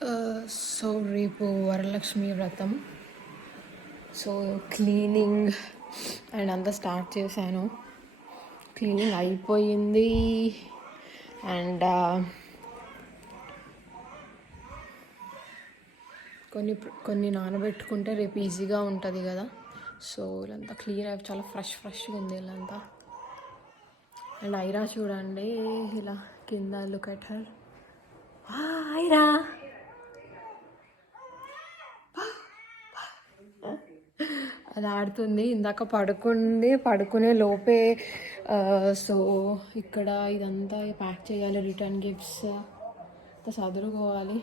So రేపు వరలక్ష్మి వ్రతం. So cleaning and అంతా స్టార్ట్ చేశాను. క్లీనింగ్ అయిపోయింది. అండ్ కొన్ని నానబెట్టుకుంటే రేపు ఈజీగా ఉంటుంది కదా. సో ఇదంతా క్లీన్ అయి చాలా ఫ్రెష్గా ఉంది ఇల్లంతా. అండ్ ఐరా చూడండి ఇలా కింద లుక్ ఎట్ హర్. ఐరా అది ఆడుతుంది. ఇందాక పడుకునే లోపే సో ఇక్కడ ఇదంతా ప్యాక్ చేయాలి, రిటర్న్ గిఫ్ట్స్ చదువుకోవాలి.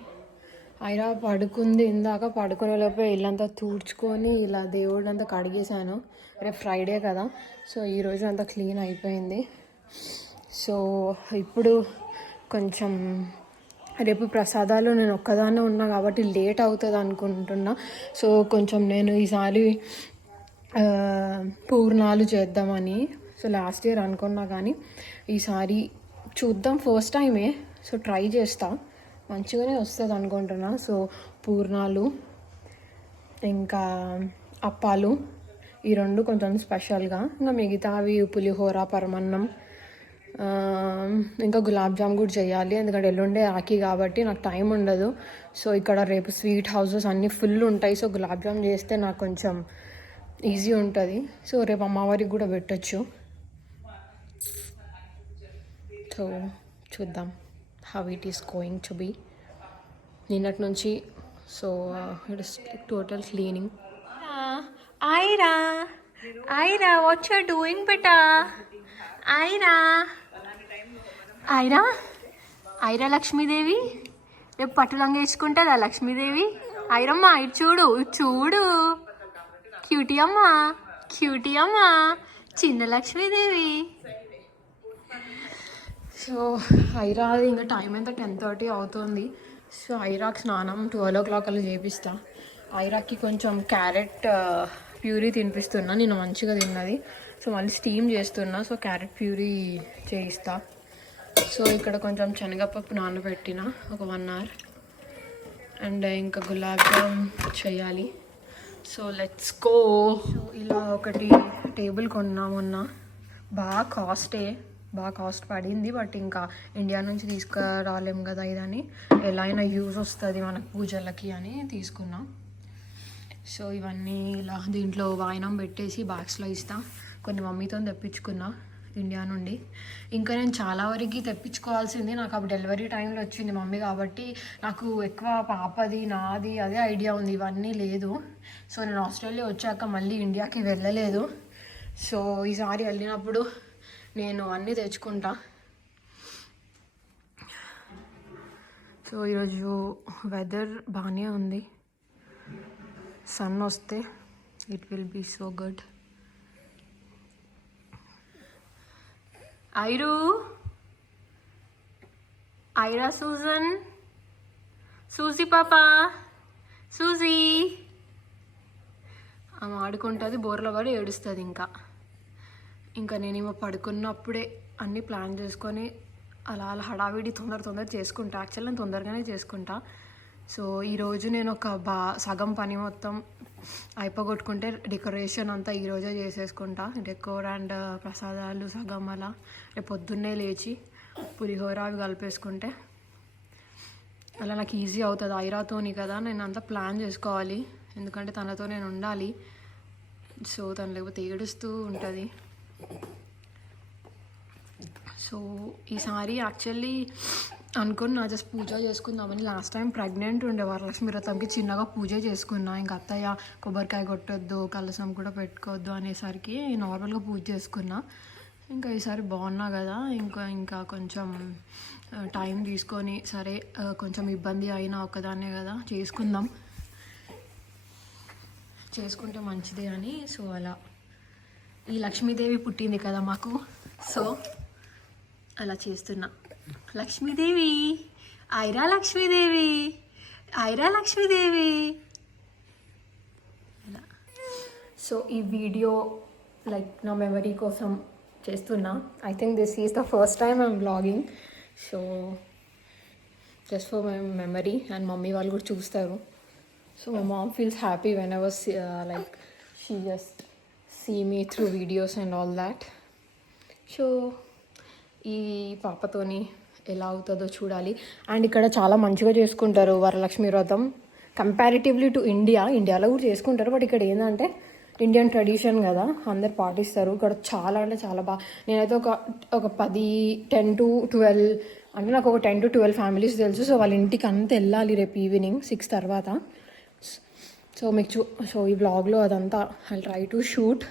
ఐరా పడుకుంది. ఇందాక పడుకునే లోపే ఇల్లంతా తుడుచుకొని ఇలా దేవుళ్ళంతా కడిగేశాను. రేపు ఫ్రైడే కదా, సో ఈరోజు అంతా క్లీన్ అయిపోయింది. సో ఇప్పుడు కొంచెం రేపు ప్రసాదాలు నేను ఒక్కదాన్నే ఉన్నా కాబట్టి లేట్ అవుతుంది అనుకుంటున్నా. సో కొంచెం నేను ఈసారి పూర్ణాలు చేద్దామని. సో లాస్ట్ ఇయర్ అనుకున్నా కానీ ఈసారి చూద్దాం, ఫస్ట్ టైమే. సో ట్రై చేస్తా, మంచిగానే వస్తుంది అనుకుంటున్నా. సో పూర్ణాలు ఇంకా అప్పాలు ఈ రెండు కొంచెం స్పెషల్గా, ఇంకా మిగతావి పులిహోర, పరమన్నం, ఇంకా గులాబ్ జామ్ కూడా చేయాలి. ఎందుకంటే ఎల్లుండే రాఖీ కాబట్టి నాకు టైం ఉండదు. సో ఇక్కడ రేపు స్వీట్ హౌసెస్ అన్నీ ఫుల్ ఉంటాయి. సో గులాబ్ జామ్ చేస్తే నాకు కొంచెం ఈజీ ఉంటుంది. సో రేపు అమ్మవారికి కూడా పెట్టచ్చు. సో చూద్దాం how it is going to be. నిన్నటి నుంచి so it is total cleaning. Aira what you are doing బెటా? ఐరా లక్ష్మీదేవి రేపు పట్టులంగా వేసుకుంటుందా లక్ష్మీదేవి? ఐరమ్మ ఇటు చూడు క్యూటీ అమ్మా చిన్న లక్ష్మీదేవి. సో ఐరా ఇంకా టైం ఎంత 10:30 అవుతుంది. సో ఐరాకి స్నానం 12 o'clock అలా చేపిస్తా. ఐరాకి కొంచెం క్యారెట్ ప్యూరీ తినిపిస్తున్నా, నేను మంచిగా తిన్నది. సో మళ్ళీ స్టీమ్ చేస్తున్నా. సో క్యారెట్ ప్యూరీ చేయిస్తా. సో ఇక్కడ కొంచెం శనగపప్పు నానబెట్టిన ఒక 1 hour. అండ్ ఇంకా గులాబ్ జామ్ చేయాలి. So let's go. సో ఇలా ఒకటి టేబుల్ కొన్నా మొన్న, బాగా కాస్ట్ పడింది. బట్ ఇంకా ఇండియా నుంచి తీసుకురాలేము కదా, ఇదని ఎలా అయినా యూజ్ వస్తుంది మనకు పూజలకి అని తీసుకున్నా. సో ఇవన్నీ ఇలా దీంట్లో వాయినం పెట్టేసి బాక్స్లో ఇస్తా. కొన్ని మమ్మీతో తెప్పించుకున్నా ఇండియా నుండి. ఇంకా నేను చాలా వరకు తెప్పించుకోవాల్సింది, నాకు అప్పుడు డెలివరీ టైంలో వచ్చింది మమ్మీ కాబట్టి నాకు ఎక్కువ పాపది నాది అదే ఐడియా ఉంది, ఇవన్నీ లేదు. సో నేను ఆస్ట్రేలియా వచ్చాక మళ్ళీ ఇండియాకి వెళ్ళలేదు. సో ఈసారి వెళ్ళినప్పుడు నేను అన్నీ తెచ్చుకుంటా. సో ఈరోజు వెదర్ బాగానే ఉంది, సన్ వస్తే it will be so good. Aira సూజీ పాపా సూజీ ఆమె ఆడుకుంటుంది, బోర్లో పడి ఏడుస్తుంది. ఇంకా నేనేమో పడుకున్నప్పుడే అన్నీ ప్లాన్ చేసుకొని అలా హడావిడి తొందర చేసుకుంటా. యాక్చువల్లీ నేను తొందరగానే చేసుకుంటా. సో ఈరోజు నేను సగం పని మొత్తం అయిపోగొట్టుకుంటే డెకరేషన్ అంతా ఈరోజే చేసేసుకుంటా. డెకోర్ అండ్ ప్రసాదాలు సగం అలా రేపు పొద్దున్నే లేచి పులిహోర అవి కలిపేసుకుంటే అలా నాకు ఈజీ అవుతుంది. ఐరాతోని కదా నేను అంతా ప్లాన్ చేసుకోవాలి, ఎందుకంటే తనతో నేను ఉండాలి. సో తను లేకపోతే ఏడుస్తూ ఉంటుంది. సో ఈసారి యాక్చువల్లీ అనుకున్నా జస్ట్ పూజ చేసుకుందామని. లాస్ట్ టైం ప్రెగ్నెంట్ ఉండే వరలక్ష్మి వ్రతంకి చిన్నగా పూజ చేసుకున్నా. ఇంకా అత్తయ్య కొబ్బరికాయ కొట్టొద్దు, కలసం కూడా పెట్టుకోవద్దు అనేసరికి నార్మల్గా పూజ చేసుకున్నా. ఇంకా ఈసారి బాగున్నా కదా, ఇంకా కొంచెం టైం తీసుకొని సరే కొంచెం ఇబ్బంది అయినా ఒక్కదాన్నే కదా చేసుకుంటే మంచిదే అని. సో అలా ఈ లక్ష్మీదేవి పుట్టింది కదా మాకు, సో అలా చేస్తున్నా. లక్ష్మీదేవి ఐరా లక్ష్మీదేవి ఇలా. సో ఈ వీడియో లైక్ నా మెమరీ కోసం చేస్తున్నా. I think this is the first time I'm vlogging. So just for my memory. And mummy వాళ్ళు కూడా చూస్తారు. So my mom feels happy when I was like she just see me through videos and all that. సో ఈ పాపతోని ఎలా అవుతుందో చూడాలి. And ఇక్కడ చాలా మంచిగా చేసుకుంటారు వరలక్ష్మి వ్రతం కంపారిటివ్లీ టు ఇండియాలో కూడా చేసుకుంటారు. బట్ ఇక్కడ ఏంటంటే ఇండియన్ ట్రెడిషన్ కదా, అందరు పాటిస్తారు. ఇక్కడ చాలా అంటే చాలా బాగా, నేనైతే ఒక 10 to 12 అంటే నాకు ఒక 10 to 12 ఫ్యామిలీస్ తెలుసు. సో వాళ్ళ ఇంటికి అంతా వెళ్ళాలి రేపు ఈవినింగ్ 6 తర్వాత. సో మీకు సో ఈ బ్లాగ్లో అదంతా I try to shoot.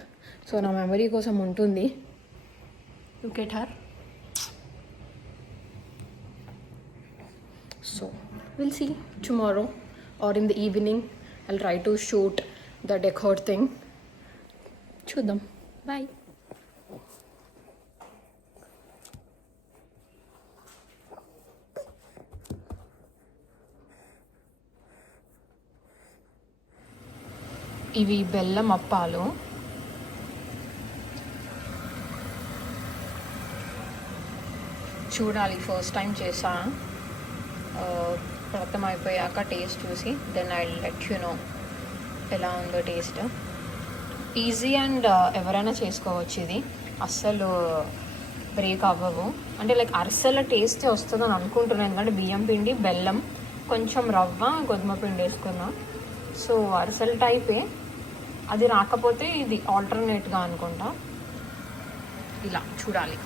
So నా మెమరీ కోసం ఉంటుంది. Look at her. So we'll see tomorrow or in the evening. I'll try to shoot the decor thing. Chudam. Bye. ఇవి బెల్లం అప్పాలు. చూడాలి, ఫస్ట్ టైం చేసా. వ్రతం అయిపోయాక టేస్ట్ చూసి then I let you know ఎలా ఉందో టేస్ట్. ఈజీ అండ్ ఎవరైనా చేసుకోవచ్చు. ఇది అస్సలు బ్రేక్ అవ్వవు. అంటే లైక్ అరిసెల టేస్ట్ వస్తుందని అనుకుంటున్నాను, ఎందుకంటే బియ్యం పిండి, బెల్లం, కొంచెం రవ్వ, గోధుమ పిండి వేసుకున్నా. సో అరిసెల టైపే. అది రాకపోతే ఇది ఆల్టర్నేట్గా అనుకుంటా. ఇలా చూడాలి.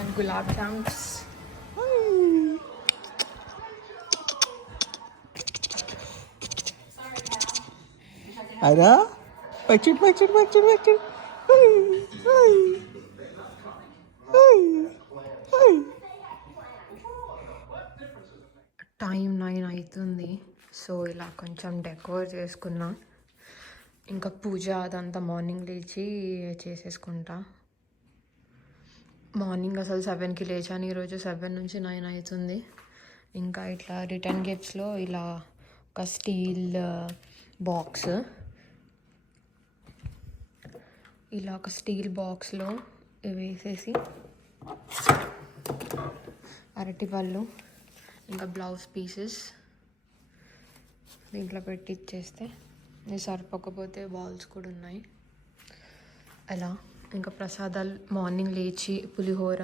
And gulab jams. అదా పచ్చడి పచ్చడి పచ్చడి పచ్చడి. టైం 9 అవుతుంది. సో ఇలా కొంచెం డెకోర్ చేసుకున్నా. ఇంకా పూజ అదంతా మార్నింగ్ లేచి చేసేసుకుంటా. మార్నింగ్ అసలు 7కి లేచాను ఈరోజు. 7 నుంచి 9 అవుతుంది. ఇంకా ఇట్లా రిటర్న్ గిఫ్ట్స్లో ఇలా ఒక స్టీల్ బాక్స్, ఇలా ఒక స్టీల్ బాక్స్లో వేసేసి అరటిపళ్ళు ఇంకా బ్లౌజ్ పీసెస్ దీంట్లో పెట్టి ఇచ్చేస్తే, ఇది సరిపోకపోతే బాల్స్ కూడా ఉన్నాయి అలా. ఇంకా ప్రసాదాలు మార్నింగ్ లేచి పులిహోర,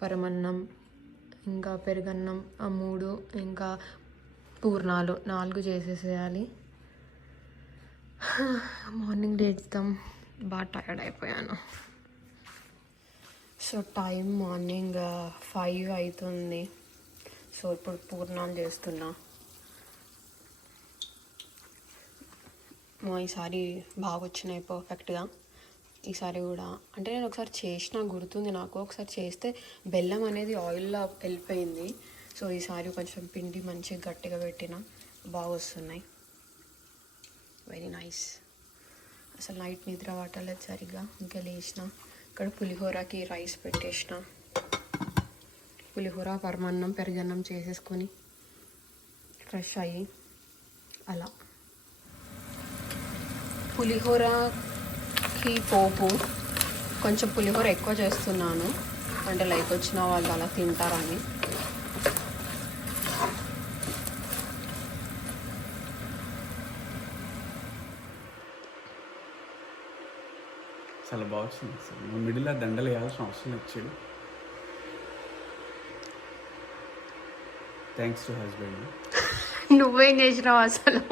పరమన్నం, ఇంకా పెరుగన్నం, ఆ 3, ఇంకా పూర్ణాలు 4 చేసేసేయాలి. మార్నింగ్ లేస్తాం. బాగా టైర్డ్ అయిపోయాను. సో టైం మార్నింగ్ 5 అవుతుంది. సో ఇప్పుడు పూర్ణాలు చేస్తున్నా. ఈసారి బాగా వచ్చినాయి పర్ఫెక్ట్గా. ఈసారి కూడా అంటే నేను ఒకసారి చేసిన గుర్తుంది నాకు. ఒకసారి చేస్తే బెల్లం అనేది ఆయిల్లో వెళ్ళిపోయింది. సో ఈసారి కొంచెం పిండి మంచిగా గట్టిగా పెట్టిన బాగా వస్తున్నాయి. Very nice. అసలు నైట్ నిద్ర పట్టలేదు సరిగ్గా. ఇంకా లేచిన. ఇక్కడ పులిహోరకి రైస్ పెట్టేసిన. పులిహోర, పరమాన్నం, పెరుగన్నం చేసేసుకొని ఫ్రెష్ అయ్యి అలా. పులిహోరకి పోపు కొంచెం పులిహోర ఎక్కువ చేస్తున్నాను, అంటే లైక్ వచ్చిన వాళ్ళు అలా తింటారని. చాలా బాగా వచ్చింది. అసలు మిడిల్లో దండలు వేయాల్సిన అవసరం వచ్చాడు. Thanks to husband. నువ్వేం చేసినావు అసలు?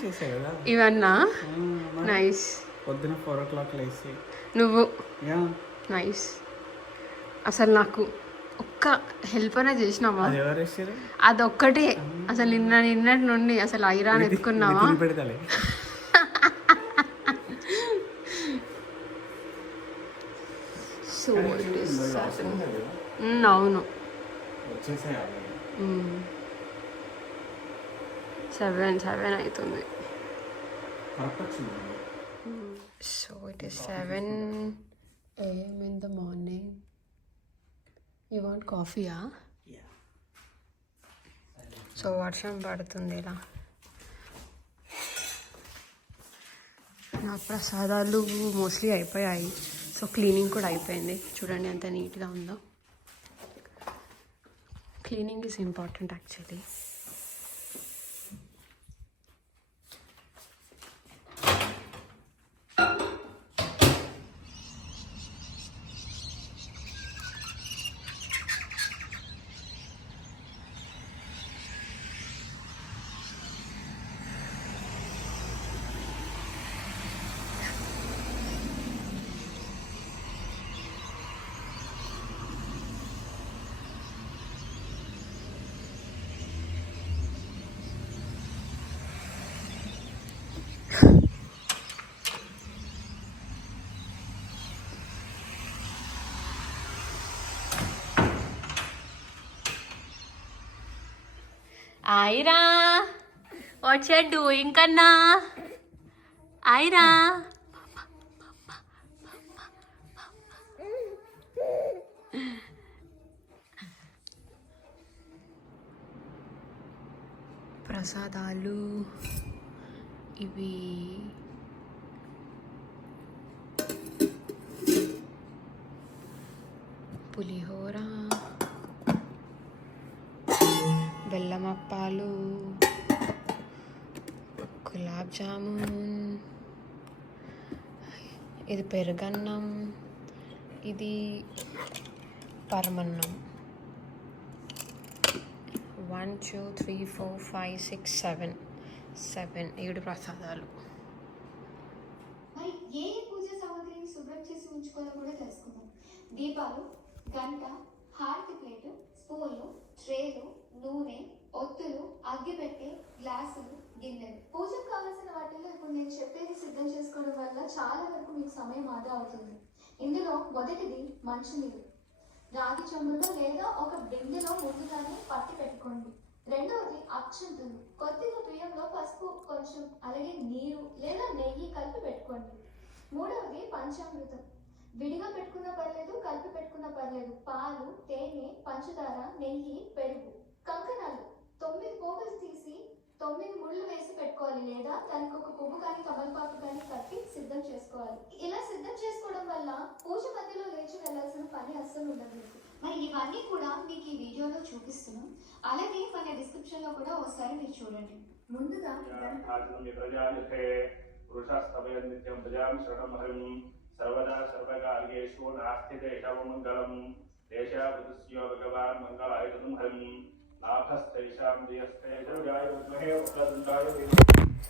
చేసా కదా ఇవన్నా. నైస్. పొద్దున 4 o'clock లేసి నువ్వు నైస్. అసలు నాకు ఒక్క హెల్ప్ అనే చేసినావా? అదొక్కటే. అసలు నిన్నటి నుండి అసలు ఐరాన్ ఎత్తుకున్నావా? సో అవును 7 అవుతుంది. So it is 7 AM in the morning. You want coffee-ఆ? సో వర్షం పడుతుంది ఇలా. నా ప్రసాదాలు మోస్ట్లీ అయిపోయాయి. సో క్లీనింగ్ కూడా అయిపోయింది. చూడండి ఎంత నీట్గా ఉందో. Cleaning is important actually. Aira, what's you doing కన్నా? ఐరా, ప్రసాదాలు ఇవి పులిహోర, బెల్లమప్పాలు, గులాబ్ జామున్, ఇది పెరుగన్నం, ఇది పరమన్నం. 1 2 3 4 5 6 7 7 ప్రసాదాలు. మరి ఏ పూజ సామాగ్రిని శుభ్రం చేసి ఉంచుకోవాలో కూడా తెలుసుకుందాం. దీపాలు, గంట, హారతి ప్లేటు, స్పూన్లు, ట్రేలు, నూనె, ఒత్తులు, అగ్గిపెట్టె, గ్లాసులు, గిన్నెలు. పూజకు కావాల్సిన వాటిలో ఇప్పుడు నేను చెప్పేది సిద్ధం చేసుకోవడం వల్ల చాలా వరకు మీకు సమయం ఆదా అవుతుంది. ఇందులో మొదటిది మంచినీరు. రాగి చెంబులో లేదా ఒక బిందెలో ముందుగానే పట్టి పెట్టుకోండి. రెండవది అక్షంతులు. కొద్దిగా బియ్యంలో పసుపు కొంచెం, అలాగే నీరు లేదా నెయ్యి కలిపి పెట్టుకోండి. మూడవది పంచామృతం. విడిగా పెట్టుకున్నా పర్లేదు, కలిపి పెట్టుకున్నా పర్లేదు. పాలు, తేనె, పంచదార, నెయ్యి, పెరుగు. కంకణాలు 9 పోగులు తీసి 9 ముళ్ళు వేసి పెట్టుకోవాలి, లేదా దానికి ఒక పువ్వు కానీ తమలపాకు కానీ కట్టి సిద్ధం చేసుకోవాలి. ఇలా సిద్ధం చేసుకోవడం వల్ల పూజ మధ్యలో లేచి వెళ్ళాల్సిన పని అస్సలు ఉండదు. మరి ఇవన్నీ కూడా మీకు ఈ వీడియోలో చూపిస్తున్నాం. అలాగే మన డిస్క్రిప్షన్ లో కూడా ఒకసారి మీరు చూడండి. ముందుగా సర్వదా సర్వకార్యేషు నాస్తి దేశం మంగళం దేశాభివృద్ధ్యో భగవాన్ మంగళాయుధం హరిం లాభస్తైషాం జయస్తైషాయ విద్మహే వక్రతుండాయ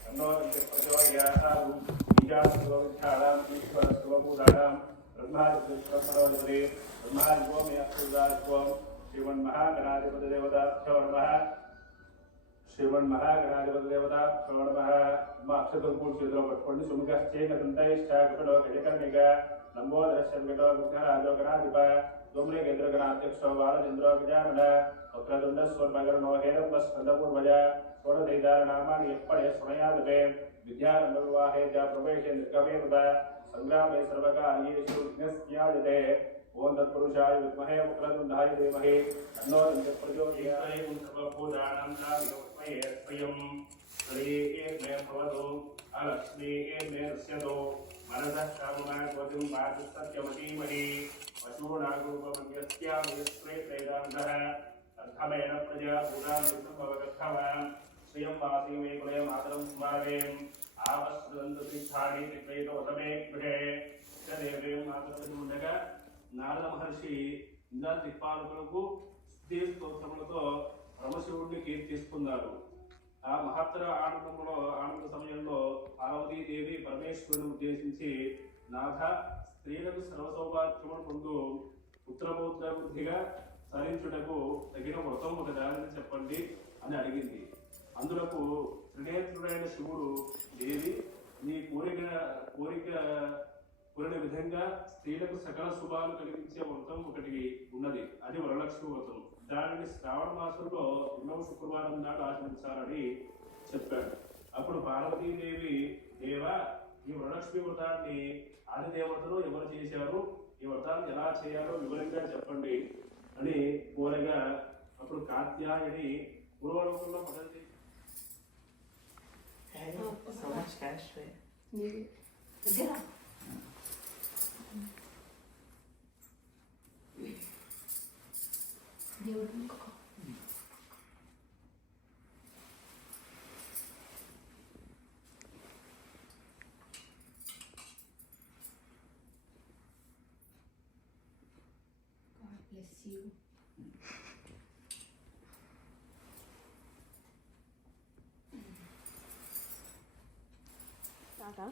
తన్నో ప్రచోదయాత్ బీజాస్త్వవిద్యానాం ఈశ్వరస్త్వభూతానాం బ్రహ్మాదిత్యపరవదే బ్రహ్మాదిగో మే అస్తుదాస్వం శ్రీమన్మహాగణాధిపతి దేవతాభ్యో నమః శ్రీమన్మహాగణాధిపతి దేవతాభ్యో నమః. అక్షతూర్పు చేతిలో పట్టుకోండి. సుముఖశ్చేకదంతైశ్చాకపిలో గజకర్ణిక లంబోదరశ్చర్మిటో విఘ్నరాజోగణాధిప ధూమ్రేకేంద్రగణాధ్యక్షో బాలచంద్రో గజానన వక్రతుండ స్వర్మగర్ణో హేరంబస్కందపూర్వజ షోడశైతారనామాని ఎప్పడే స్మయాదతే విద్యారంభ వివాహే చ ప్రవేశే నిర్గమే కృత సంగ్రామే సర్వకార్యేషు విఘ్నస్యాయతే. ఓం తత్పురుషాయ విద్మహే వక్రతుండాయ ధీమహి తన్నో దంతః ప్రచోదయాత్. సర్వభూతానాం తస్మై స్వయం శ్రీర్మే భవతు అలక్ష్మీర్మే నశ్యతు మనసః కామమాగోతిం పాతిసత్యమతీమహి పశూనాగూపమన్యస్యామయస్త్రేతేదాంతః అర్థమేన ప్రజా భూతాన్ శ్రియం వాసీ మే కులయం ఆదరం స్మారేం ఆపస్సుదంత తీర్థాని త్రికైతవతమే గృహే దేవేం ఆదరం ఉండగా నారద మహర్షి ఇంద్ర దిక్పాలకులకు స్తుతి స్తోత్రములతో పరమశివుడిని కీర్తిస్తున్నారు. ఆ మహత్తర ఆనంద సమయంలో పార్వతీదేవి పరమేశ్వరుని ఉద్దేశించి నాథ, స్త్రీలకు సర్వసౌభాగ్యమును పొందు పుత్రపౌత్రాభివృద్ధిగా సరించుటకు తగిన వ్రతం ఒక దానిని చెప్పండి అని అడిగింది. అందులకు త్రినేత్రుడైన శివుడు, దేవి నీ కోరిన విధంగా స్త్రీలకు సకల శుభాలు కలిగించే వ్రతం ఒకటి ఉన్నది. అది వరలక్ష్మి వ్రతం. దానిని శ్రావణ మాసంలో 9వ శుక్రవారం నాడు ఆచరించాలని చెప్పాడు. అప్పుడు పార్వతీదేవి, దేవా, ఈ వరలక్ష్మి వ్రతాన్ని ఆదిదేవతలు ఎవరు చేశారు, ఈ వ్రతాన్ని ఎలా చేయాలో వివరంగా చెప్పండి అని కోరగా, అప్పుడు కాత్యాయని పూర్వలోకంలో మొదటి you. Tata.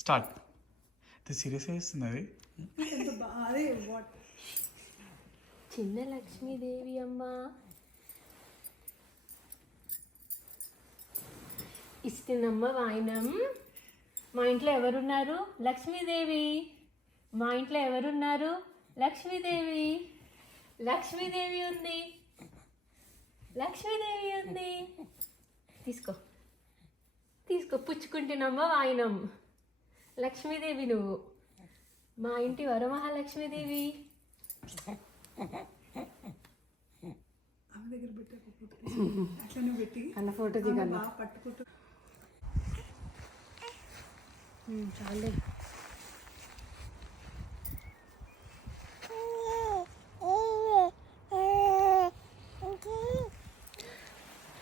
స్టార్ట్ సీరియస్ చేస్తున్నది. చిన్న లక్ష్మీదేవి అమ్మ ఇస్తున్నమ్మ వాయినం. మా ఇంట్లో ఎవరున్నారు? లక్ష్మీదేవి. మా ఇంట్లో ఎవరున్నారు? లక్ష్మీదేవి. లక్ష్మీదేవి ఉంది. లక్ష్మీదేవి ఉంది. తీసుకో తీసుకో, పుచ్చుకుంటున్నమ్మ వాయినం. లక్ష్మీదేవి నువ్వు, మా ఇంటి వరమహాలక్ష్మీదేవి. అన్న ఫోటో దిగన్న. చాలే.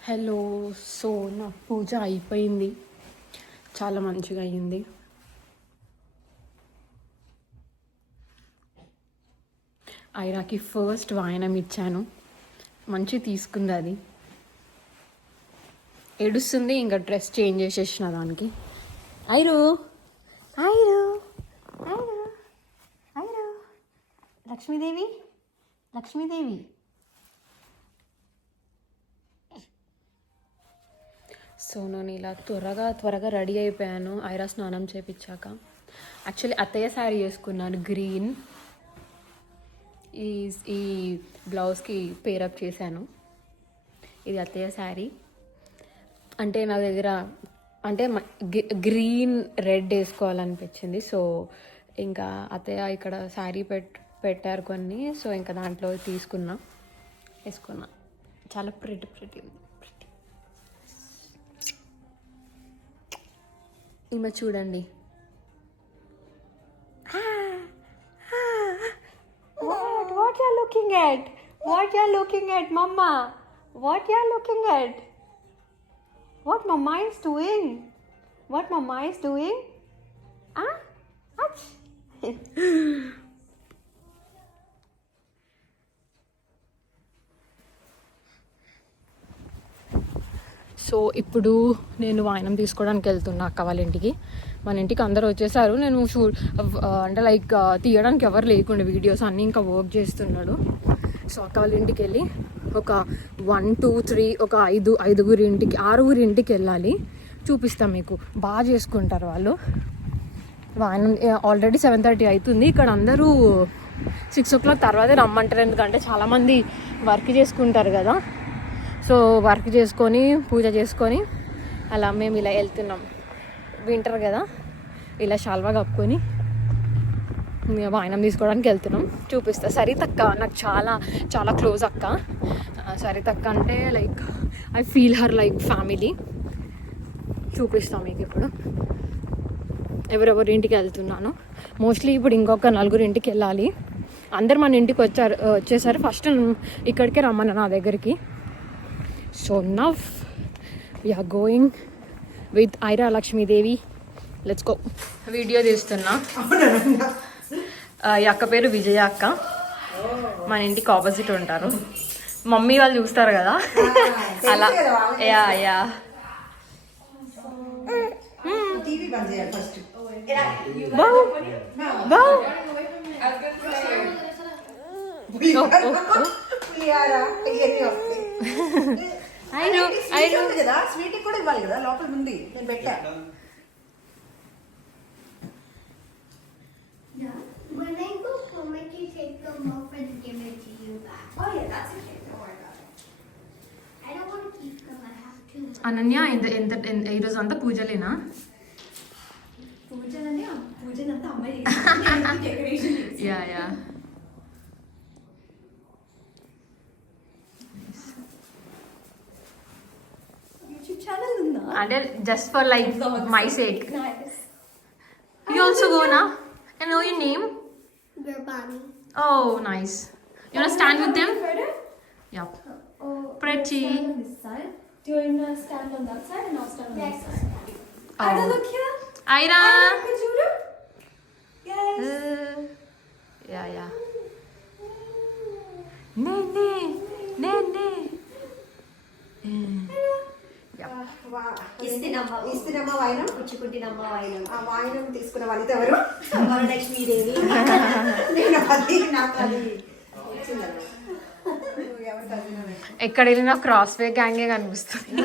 హలో. సో నా పూజ అయిపోయింది, చాలా మంచిగా అయ్యింది. ఐరాకి ఫస్ట్ వాయనం ఇచ్చాను, మంచి తీసుకుంది. అది ఏడుస్తుంది, ఇంకా డ్రెస్ చేంజ్ చేసేసిన దానికి. ఐరు ఐరు ఐరు ఐరు లక్ష్మీదేవి లక్ష్మీదేవి. సో నేను ఇలా త్వరగా రెడీ అయిపోయాను ఐరా స్నానం చేయించాక. యాక్చువల్లీ అత్తయ్య శారీ వేసుకున్నాను గ్రీన్. ఈ బ్లౌజ్కి పేరప్ చేశాను. ఇది అత్తయ్య శారీ. అంటే నా దగ్గర అంటే గ్రీన్ రెడ్ వేసుకోవాలనిపించింది. సో ఇంకా అత్తయ్య ఇక్కడ శారీ పెట్టారు కొన్ని. సో ఇంకా దాంట్లో వేసుకున్నా. చాలా ప్రిటీ ఉంది. ఈమె చూడండి. What you are looking at? What you are looking at, Mama? What you are looking at? What Mama is doing? What Mama is doing? Ah? What? So ఇప్పుడు నేను వాయనం తీసుకోవడానికి వెళ్తున్నా అక్క వాళ్ళ ఇంటికి. మన ఇంటికి అందరూ వచ్చేసారు. నేను అంటే లైక్ తీయడానికి ఎవరు లేకుండా వీడియోస్ అన్నీ ఇంకా వర్క్ చేస్తున్నాడు. సో అక్క వాళ్ళ ఇంటికి వెళ్ళి ఒక 1 2 3 ఒక 6 ఇంటికి వెళ్ళాలి. చూపిస్తాం మీకు. బాగా చేసుకుంటారు వాళ్ళు వాయనం. ఆల్రెడీ 7:30 అవుతుంది. ఇక్కడ అందరూ 6 o'clock తర్వాతే రమ్మంటారు, ఎందుకంటే చాలామంది వర్క్ చేసుకుంటారు కదా. సో వర్క్ చేసుకొని పూజ చేసుకొని అలా మేము ఇలా వెళ్తున్నాం. వింటర్ కదా, ఇలా శాల్వా కప్పుకొని వాయనం తీసుకోవడానికి వెళ్తున్నాం. చూపిస్తా. సరితక్క నాకు చాలా చాలా క్లోజ్ అక్క. సరితక్క అంటే like I feel her like family. చూపిస్తాం మీకు ఇప్పుడు ఎవరెవరి ఇంటికి వెళ్తున్నాను. మోస్ట్లీ ఇప్పుడు ఇంకొక 4 ఇంటికి వెళ్ళాలి. అందరు మన ఇంటికి వచ్చేసారు. ఫస్ట్ ఇక్కడికే రమ్మన్నా నా దగ్గరికి. So now we are going with Aira Lakshmidevi. Let's go. Video తీస్తున్నా. ఈ అక్క పేరు విజయ అక్క. మన ఇంటికి ఆపోజిట్ ఉంటారు. మమ్మీ వాళ్ళు చూస్తారు కదా అలా. యా స్వీట్ కూడా ఇవ్వాలి కదా, లోపల ఉంది నేను పెట్టా. When I go home, I can take them off and give it to you back. Oh yeah, that's okay. Don't worry about it. I don't want to keep them. I have too much. Ananya ఈరోజు అంతా పూజలేనా? పూజనంతా అమ్మాయి yeah YouTube channel ఉందా? అంటే just for like my sake. You also go na? I know your name. Gurbani. Oh, nice. You wanna stand with them? Yeah. Pretty. On this side. Do you want to stand on that side and I'll stand on this side? Oh. Ira, look here. Ira. Yes. Yeah. ఇస్తున్నమ్మ వాయినం పుచ్చుకుంటున్నమ్మ వాయినం ఆ వాయినం తీసుకున్న వాళ్ళతో ఎవరు వరలక్ష్మీదేవి నేను అది నాకు అది ఎక్కడ వెళ్ళినా క్రాస్ వే గ్యాంగే కనిపిస్తుంది.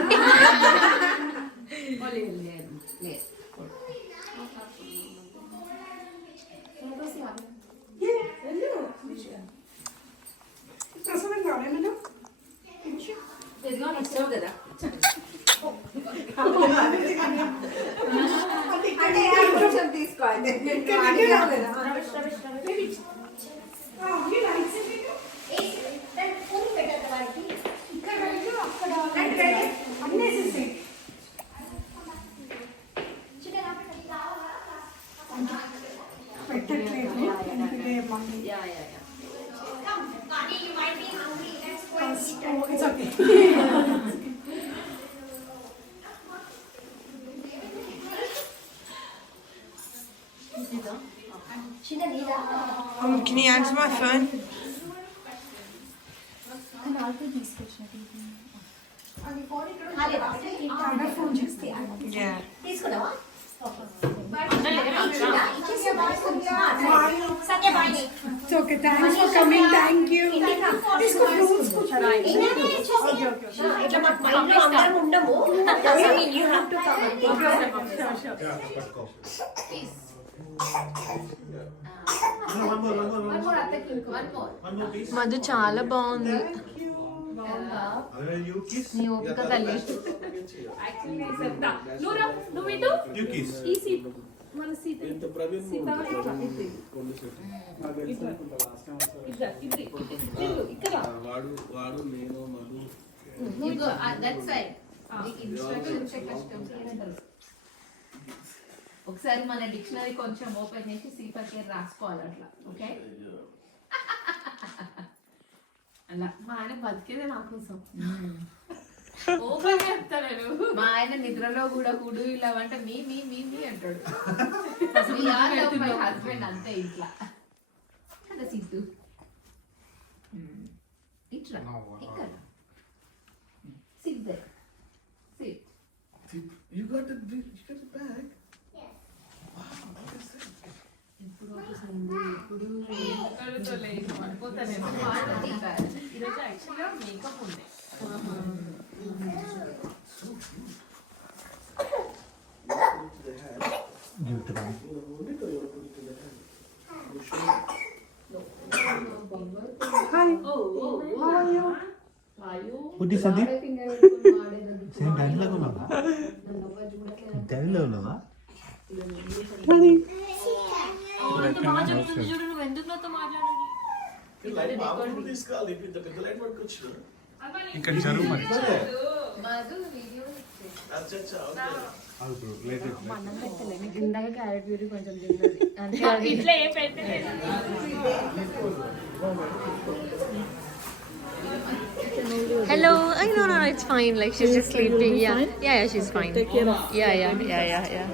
కదా తీసుకోవాలి Can you answer my phone? Yeah. తీసుకున్నావా It's okay. Thanks for coming. Thank you. ఇట్లా మాకు మైండ్లో అందరం ఉండము యూ హ్యావ్ టు మధు చాలా బాగుంది. నీ ఓపిక తల్లి. వాడు నేను మధు ఒకసారి మన డిక్షనరీ కొంచెం ఓపెన్ చేసి సీపర్ కేర్ రాసుకోవాలి అట్లా. ఓకే, అలా మా ఆయన బతికేదే నా కోసం. ఓపెన్ చెప్తాను. మా ఆయన నిద్రలో కూడా కుడు ఇలా అంటే మీ మీ మీ మీ అంటాడు. మై హస్బెండ్ అంతే ఇట్లా కదా సీటు ఇట్లా ఇక్కడ sit there sit. You got the bag? ఇప్పుడు ఇప్పుడు పడిపోతాను. ఈరోజు యాక్చువల్గా మేకప్ ఉంది. What is Sandeep? Same dialogue ఉన్నావా? Dialogue ఉన్నావా? చూడు నువ్వు ఎందుకు నాతో మాట్లాడాలి? ఇక్కడ జరుగు మరి. ఇందాక క్యారెట్ ప్యూరీ కొంచెం తిన్నది అంటే ఇట్లా ఏ పెట్టలేదు. Hello. No, it's fine. Like she's just sleeping. Yeah, she's fine. Take care of. Yeah.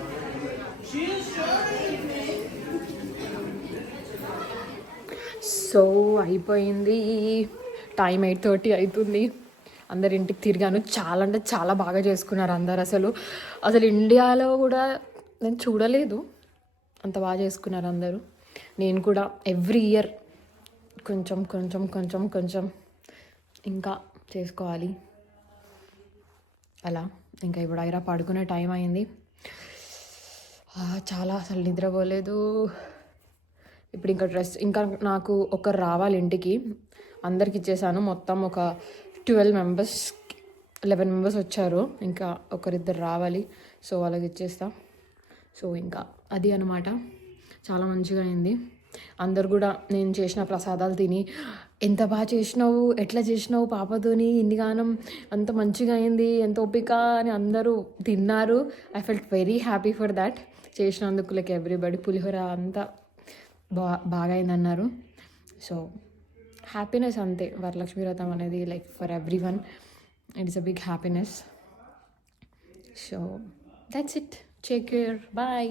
So అయిపోయింది. టైం 8:30 అవుతుంది. అందరి ఇంటికి తిరిగాను. చాలా అంటే చాలా బాగా చేసుకున్నారు అందరు. అసలు ఇండియాలో కూడా నేను చూడలేదు అంత బాగా చేసుకున్నారు అందరూ. నేను కూడా ఎవ్రీ ఇయర్ కొంచెం ఇంకా చేసుకోవాలి అలా. ఇంకా ఇప్పుడు ఐరా పడుకునే టైం అయింది. చాలా అసలు నిద్రపోలేదు. ఇప్పుడు ఇంకా నాకు ఒకరు రావాలి ఇంటికి. అందరికి ఇచ్చేసాను. మొత్తం ఒక 11 మెంబర్స్ వచ్చారు. ఇంకా ఒకరిద్దరు రావాలి. సో వాళ్ళకి ఇచ్చేస్తా. సో ఇంకా అది అన్నమాట. చాలా మంచిగా అయింది. అందరు కూడా నేను చేసిన ప్రసాదాలు తిని ఎంత బాగా చేసినావు, ఎట్లా చేసినావు పాపతోని, ఇన్నిగానం అంత మంచిగా అయింది, ఎంత ఓపిక అని అందరూ తిన్నారు. I felt very happy for that. చేసినందుకు లైక్ ఎవ్రీబడి. పులిహోర అంతా బాగా అయిందన్నారు. సో హ్యాపీనెస్ అంతే. వరలక్ష్మి వ్రతం అనేది like for everyone it is a big happiness. So that's it. Take care. Bye.